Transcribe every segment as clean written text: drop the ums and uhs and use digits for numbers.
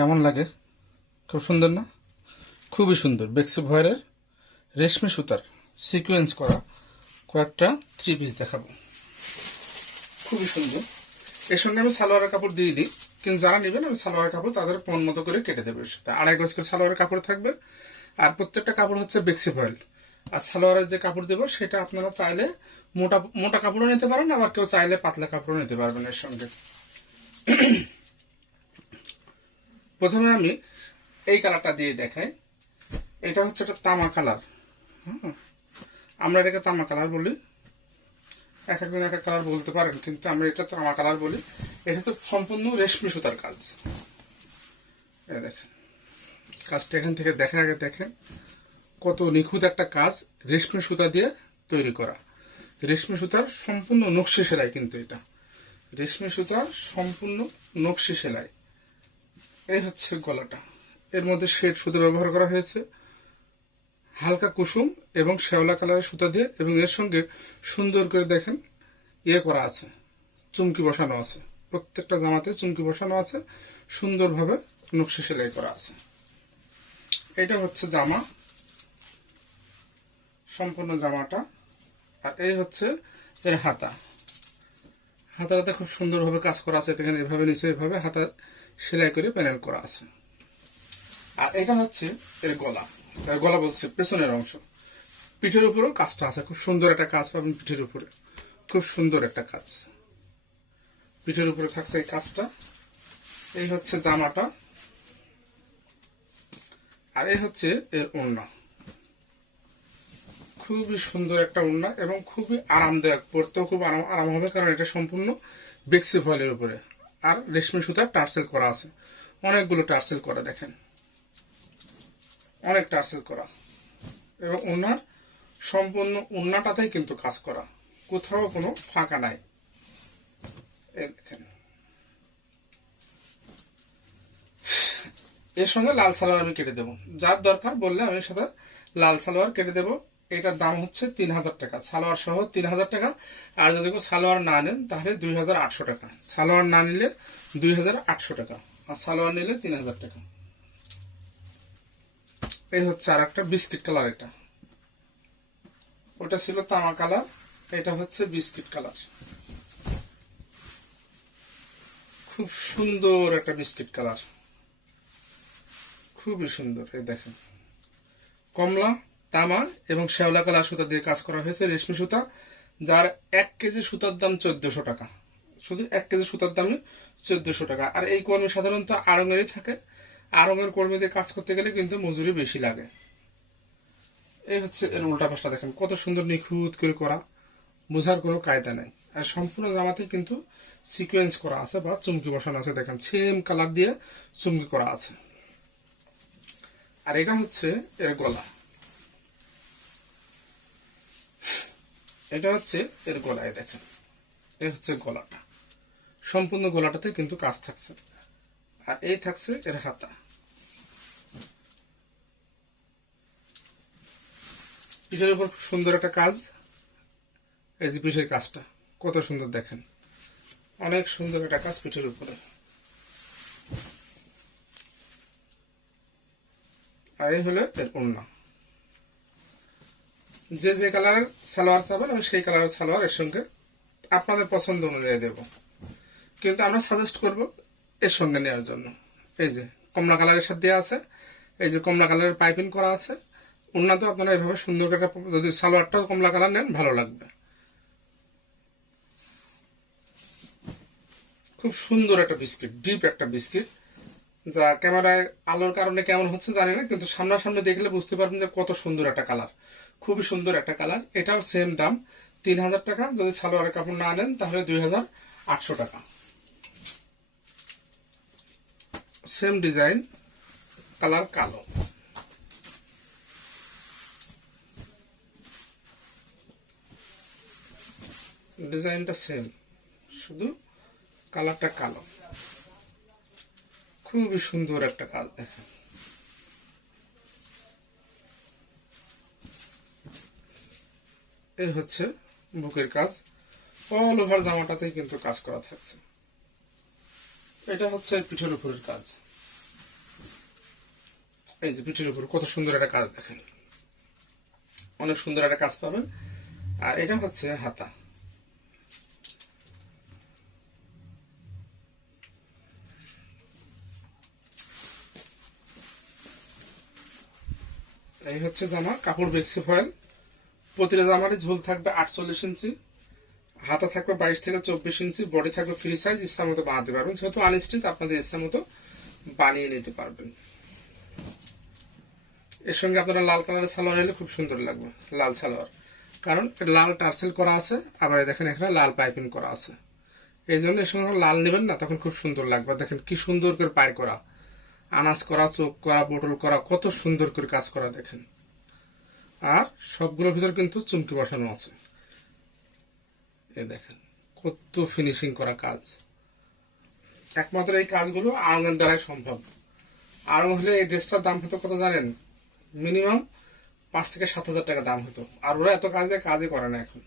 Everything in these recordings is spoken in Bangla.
কেমন লাগে? খুব সুন্দর না? খুবই সুন্দর। বেক্সি ভয়ের রেশমি সুতার সিকোয়েন্স করা কয়েকটা থ্রি পিস দেখাবো। খুবই সুন্দর। এর সঙ্গে আমি সালোয়ারের কাপড় দিয়ে দিই, কিন্তু যারা নেবেন আমি সালোয়ারের কাপড় তাদের মন মতো করে কেটে দেবো। সেটা 2.5 গজ করে সালোয়ারের কাপড় থাকবে, আর প্রত্যেকটা কাপড় হচ্ছে বেক্সি ভয়েল। আর সালোয়ারের যে কাপড় দেবো সেটা আপনারা চাইলে মোটা মোটা কাপড়ও নিতে পারেন, আবার কেউ চাইলে পাতলা কাপড়ও নিতে পারবেন এর সঙ্গে। প্রথমে আমি এই কালারটা দিয়ে দেখাই। এটা হচ্ছে একটা তামা কালার। আমরা এটাকে তামা কালার বলি, এক একজন এক এক কালার বলতে পারেন, কিন্তু আমরা এটা তামা কালার বলি। এটা হচ্ছে সম্পূর্ণ রেশমি সুতার কাজ। দেখেন কাজটা এখান থেকে দেখা, আগে দেখেন কত নিখুঁত একটা কাজ রেশমি সুতা দিয়ে তৈরি করা। রেশমি সুতার সম্পূর্ণ নকশি সেলাই, কিন্তু এটা রেশমি সুতার সম্পূর্ণ নকশি সেলাই। এই হচ্ছে গলাটা। এর মধ্যে শেড সুতা ব্যবহার করা হয়েছে, হালকা কুসুম এবং শ্যাওলা কালারের সুতা দিয়ে, এবং এর সঙ্গে সুন্দর করে দেখেন করা আছে, চুমকি বসানো আছে। প্রত্যেকটা জামাতে চুমকি বসানো আছে, সুন্দরভাবে নকশি সেলাই করা আছে। এটা হচ্ছে জামা, সম্পূর্ণ জামাটা। আর এই হচ্ছে এর হাতা। হাতাটাতে খুব সুন্দরভাবে কাজ করা আছে, এখানে এভাবে নিচে এভাবে হাতা সেলাই করে প্যানেল করা আছে। আর এটা হচ্ছে এর গলা। গলা বলছে পেছনের অংশ। পিঠের উপরেও কাজটা আছে, খুব সুন্দর একটা কাজ পাবেন পিঠের উপরে, খুব সুন্দর একটা কাজ পিঠের উপরে থাকছে এই কাজটা। এই হচ্ছে জামাটা, আর এই হচ্ছে এর ওড়না। খুবই সুন্দর একটা ওড়না এবং খুবই আরামদায়ক, পরতেও খুব আরাম হবে, কারণ এটা সম্পূর্ণ বেক্সি ভয়েলের উপরে। আর রেশমি সুতার টার্সেল করা আছে, অনেকগুলো টার্সেল করা, দেখেন অনেক টার্সেল করা। এবং ওড়নার সম্পূর্ণ ওড়নাটাতেই কিন্তু কাজ করা, কোথাও কোনো ফাঁকা নাই। দেখেন এর সঙ্গে লাল সালোয়ার আমি কেটে দেবো, যার দরকার বললে আমি সাথে লাল সালোয়ার কেটে দেবো। এটার দাম হচ্ছে 3000 টাকা, সালোয়ার সহ 3000 টাকা। আর যদি কেউ সালোয়ার না নেন তাহলে 2800 টাকা। সালোয়ার না নিলে 2800 টাকা, আর সালোয়ার নিলে 3000 টাকা। এই হচ্ছে আর একটা বিস্কিট কালার। এটা ওটা ছিল তামা কালার, এটা হচ্ছে বিস্কিট কালার। খুব সুন্দর একটা বিস্কিট কালার, খুবই সুন্দর। এই দেখেন কমলা, তামা এবং শ্যাওলা কালার সুতা দিয়ে কাজ করা হয়েছে, রেশমি সুতা, যার 1 কেজি সুতার দাম 1400 টাকা। শুধু 1 কেজি সুতার দামে 1400 টাকা। আর এই কর্মী সাধারণত আড়ঙেরই থাকে, আড়ঙের কর্মীদের কাজ করতে গেলে কিন্তু মজুরি বেশি লাগে। এই হচ্ছে এর উল্টা পাশটা, দেখেন কত সুন্দর নিখুঁত করে করা, বোঝার কোনো কায়দা নেই। আর সম্পূর্ণ জামাতে কিন্তু সিকোয়েন্স করা আছে বা চুমকি বসানো আছে, দেখেন সেম কালার দিয়ে চুমকি করা আছে। আর এটা হচ্ছে এর গলা। এটা হচ্ছে এর গলায়, দেখেন এই হচ্ছে গলাটা, সম্পূর্ণ গলাটাতে কিন্তু কাজ থাকছে। আর এই থাকছে এর হাতা। পিঠের উপর খুব সুন্দর একটা কাজ। এই যে পিঠের কাজটা কত সুন্দর, দেখেন অনেক সুন্দর একটা কাজ পিঠের উপরে। আর এই হলো এর ওড়না। যে যে কালারের সালোয়ার চাবেন আমি সেই কালারের সালোয়ার এর সঙ্গে আপনাদের পছন্দ অনুযায়ী দেব, কিন্তু আমরা সাজেস্ট করব এর সঙ্গে নেওয়ার জন্য। এই যে কমলা কালারের সাথে দেওয়া আছে, এই যে কমলা কালারের পাইপিং করা আছে। ওড়না তো আপনারা এভাবে সুন্দর করে, যদি সালোয়ারটাও কমলা কালার নেন ভালো লাগবে। খুব সুন্দর একটা বিস্কিট, ডিপ একটা বিস্কিট, যা ক্যামেরায় আলোর কারণে কেমন হচ্ছে জানি না, কিন্তু সামনাসামনি দেখলে বুঝতে পারবেন যে কত সুন্দর একটা কালার, খুবই সুন্দর একটা কালার। এটাও সেম দাম 3000 টাকা। যদি সালোয়ারের কাপড় না নেন তাহলে 2800 টাকা। সেম ডিজাইন, কালার কালো। ডিজাইনটা সেম, শুধু কালারটা কালো। খুবই সুন্দর একটা কাজ, দেখেন এই হচ্ছে বুকের কাজ, অল ওভার জামাটাতেই কিন্তু কাজ করা থাকছে। এটা হচ্ছে পিঠের উপরের কাজ। এই যে পিঠের উপর কত সুন্দর একটা কাজ দেখেন, অনেক সুন্দর একটা কাজ পাবেন। আর এটা হচ্ছে হাতা, এই হচ্ছে জামা, কাপড় বেক্সি ফয়েল। প্রতিটা জামারই ঝুল থাকবে 48 ইঞ্চি, হাতা থাকবে 22 থেকে 24 ইঞ্চি, বডি থাকবে ফ্রি সাইজ, ইচ্ছা মতো বানাতে পারবেন। যেহেতু আনস্টিচ আপনাদের ইচ্ছা মতো বানিয়ে নিতে পারবেন। এর সঙ্গে আপনারা লাল কালারের সালোয়ার নিলে খুব সুন্দর লাগবে, লাল সালোয়ার, কারণ লাল টার্সেল করা আছে, আবার দেখেন এখানে লাল পাইপিং করা আছে। এই জন্য এর সঙ্গে লাল নেবেন না, তখন খুব সুন্দর লাগবে। দেখেন কি সুন্দর করে পায় করা, আনাজ করা, চোখ করা, বোটল করা, কত সুন্দর করে কাজ করা দেখেন। আর সবগুলোর ভিতর কিন্তু চুমকি বসানো আছে, এই দেখেন কত ফিনিশিং করা কাজ। একমাত্র এই কাজগুলো আড়ঙের দ্বারাই সম্ভব। আড়ং হলে এই ড্রেসটার দাম হতো কত জানেন? মিনিমাম 5 থেকে 7 হাজার টাকা দাম হতো, আর ওরা এত কাজ দিয়ে কাজই করে না এখন।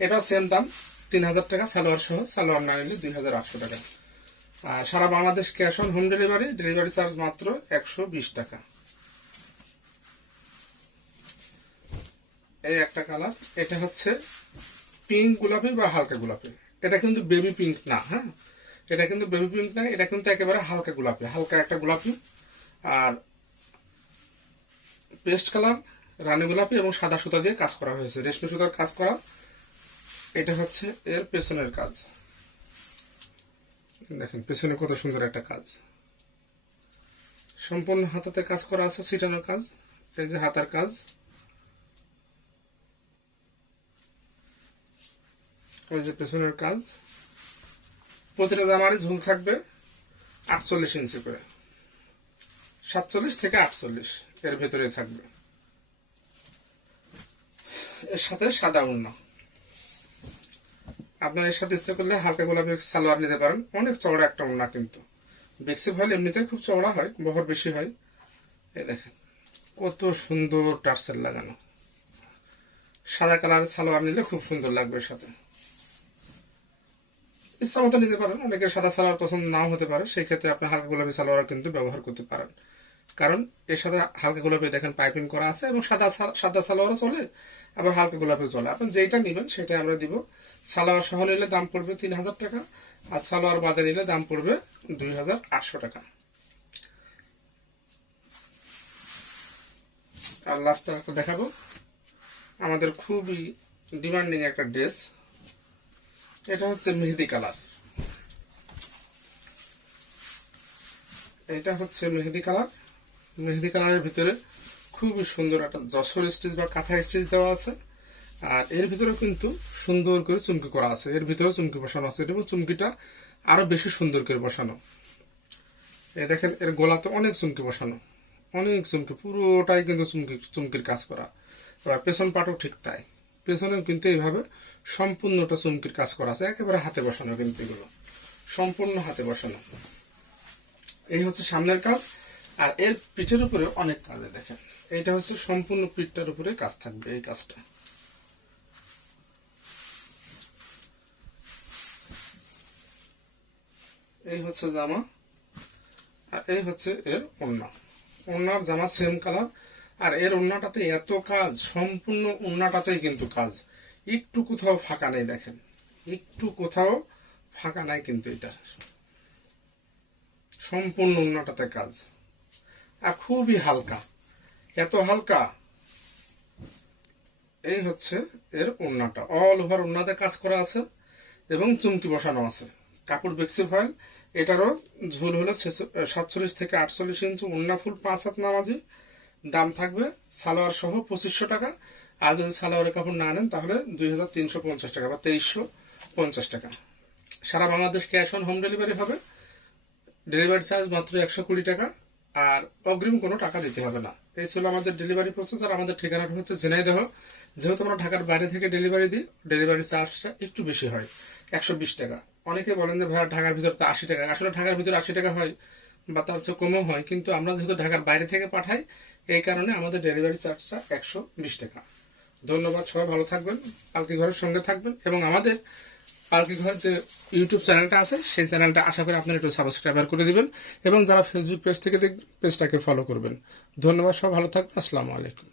এটাও সেম দাম 3,000 টাকা সালোয়ার সহ, সালোয়ার না নিলে 2,800 টাকা। আর সারা Bangladesh cash on home delivery, delivery charge মাত্র 120 টাকা। এই একটা কালার, এটা হচ্ছে পিঙ্ক গোলাপি বা হালকা গোলাপি। এটা কিন্তু বেবি পিঙ্ক না, হ্যাঁ, এটা কিন্তু বেবি পিঙ্ক না, এটা কিন্তু একেবারে হালকা গোলাপি, হালকা একটা গোলাপি। আর পেস্ট কালার, রানী গোলাপি এবং সাদা সুতা দিয়ে কাজ করা হয়েছে, রেশমি সুতার কাজ করা। এটা হচ্ছে এর পেছনের কাজ, দেখেন পেছনে কত সুন্দর একটা কাজ, সম্পূর্ণ হাতাতে কাজ করা আছে, ছিটানো কাজ। এই যে হাতার কাজ, ওই যে পেছনের কাজ। প্রতিটা জামারই ঝুল থাকবে 48 ইঞ্চি করে, 47 থেকে 48 এর ভেতরে থাকবে। এর সাথে সাদা ওড়না, আপনার এর সাথে ইচ্ছে করলে হালকা গোলাপি সালোয়ার নিতে পারেন। অনেক চওড়া একটা ওড়না, কিন্তু বেক্সি ফয়েল এমনিতে খুব চওড়া হয়, বহর বেশি হয়। এই দেখেন কত সুন্দর টার্সেল লাগানো। সাদা কালারের সালোয়ার নিলে খুব সুন্দর লাগবে, এর সাথে ইচ্ছা মতো নিতে পারেন। অনেকের সাদা সালোয়ার পছন্দ নাও হতে পারে, সেই ক্ষেত্রে আপনি হালকা গোলাপি সালোয়ার কিন্তু ব্যবহার করতে পারেন, কারণ এর সাথে হালকা গোলাপি দেখেন পাইপিং করা আছে, এবং সাদা সালোয়ারও চলে, আবার হালকা গোলাপি চলে। আপনি যেটা নিবেন সেটাই আমরা দিব। সালোয়ার সহ নিলে দাম পড়বে 3,000 টাকা, আর সালোয়ার বাদে নিলে দাম পড়বে 2,800 টাকা। আর লাস্ট একটা দেখাবো, আমাদের খুবই ডিমান্ডিং একটা ড্রেস। এটা হচ্ছে মেহেদি কালার, এটা হচ্ছে মেহেদি কালার। মেহেদি কালারের ভিতরে খুবই সুন্দর একটা যশোর স্টিচ বা কাঁথা স্টিচ দেওয়া আছে। আর এর ভিতরে কিন্তু সুন্দর করে চুমকি করা আছে, এর ভিতরে চুমকি বসানো আছে, এবং চুমকিটা আরো বেশি সুন্দর করে বসানো। এই দেখেন এর গোলাতে অনেক চুমকি বসানো, অনেক চুমকি, পুরোটাই কিন্তু চুমকির কাজ করা। এবার পেছন পাটও ঠিক তাই, পেছনেও কিন্তু এইভাবে সম্পূর্ণটা চুমকির কাজ করা আছে, একেবারে হাতে বসানো, কিন্তু এগুলো সম্পূর্ণ হাতে বসানো। এই হচ্ছে সামনের কাজ। আর এর পিঠের উপরে অনেক কাজে দেখেন, এইটা হচ্ছে সম্পূর্ণ পিঠটার উপরে কাজ থাকবে, এই কাজটা। এই হচ্ছে জামা, আর এই হচ্ছে এর ওড়না। ওড়নার জামা সেম কালার, আর এর ওড়নাটাতে এত কাজ, সম্পূর্ণ ওড়নাটাতেই কিন্তু কাজ, একটু কোথাও ফাঁকা নেই। দেখেন একটু কোথাও ফাঁকা নাই, কিন্তু এটা সম্পূর্ণ ওড়নাটাতে কাজ, আর খুবই হালকা, এত হালকা। এই হচ্ছে এর ওড়নাটা, অল ওভার ওড়নাতে কাজ করা আছে, এবং চুমকি বসানো আছে। কাপড় বেক্সি ফয়েল, এটারও ঝুল হলো 47 থেকে 48 ইঞ্চি, ওড়না ফুল 5 হাত নামাজি। দাম থাকবে সালোয়ার সহ 2,500 টাকা, আর যদি সালোয়ারের কাপড় না নেন তাহলে 2,350 টাকা বা 2,350 টাকা। সারা Bangladesh cash on home delivery হবে, ডেলিভারি চার্জ মাত্র 120 টাকা, আর অগ্রিম কোনো টাকা দিতে হবে না। এই ছিল আমাদের ডেলিভারি প্রসেস। আর আমাদের ঠিকানাটা হচ্ছে ঝিনাইদহ। যেহেতু আমরা ঢাকার বাইরে থেকে ডেলিভারি দিই, ডেলিভারি চার্জটা একটু বেশি হয়, 120 টাকা। অনেকে বলেন যে ভাইয়া ঢাকার ভিতরে তো 80 টাকা, আসলে ঢাকার ভিতরে 80 টাকা হয় বা তার চেয়ে কমও হয়, কিন্তু আমরা যেহেতু ঢাকার বাইরে থেকে পাঠাই, এই কারণে আমাদের ডেলিভারি চার্জটা 120 টাকা। ধন্যবাদ, সবাই ভালো থাকবেন, কালকে ঘরের সঙ্গে থাকবেন, এবং আমাদের পালকি ঘর যে ইউটিউব চ্যানেলটা আছে সেই চ্যানেলটা আশা করি আপনারা একটু সাবস্ক্রাইবার করে দিবেন এবং যারা ফেসবুক পেজ থেকে দেখবেন পেজটাকে ফলো করবেন। ধন্যবাদ, সব ভালো থাকবেন। আসসালামু আলাইকুম।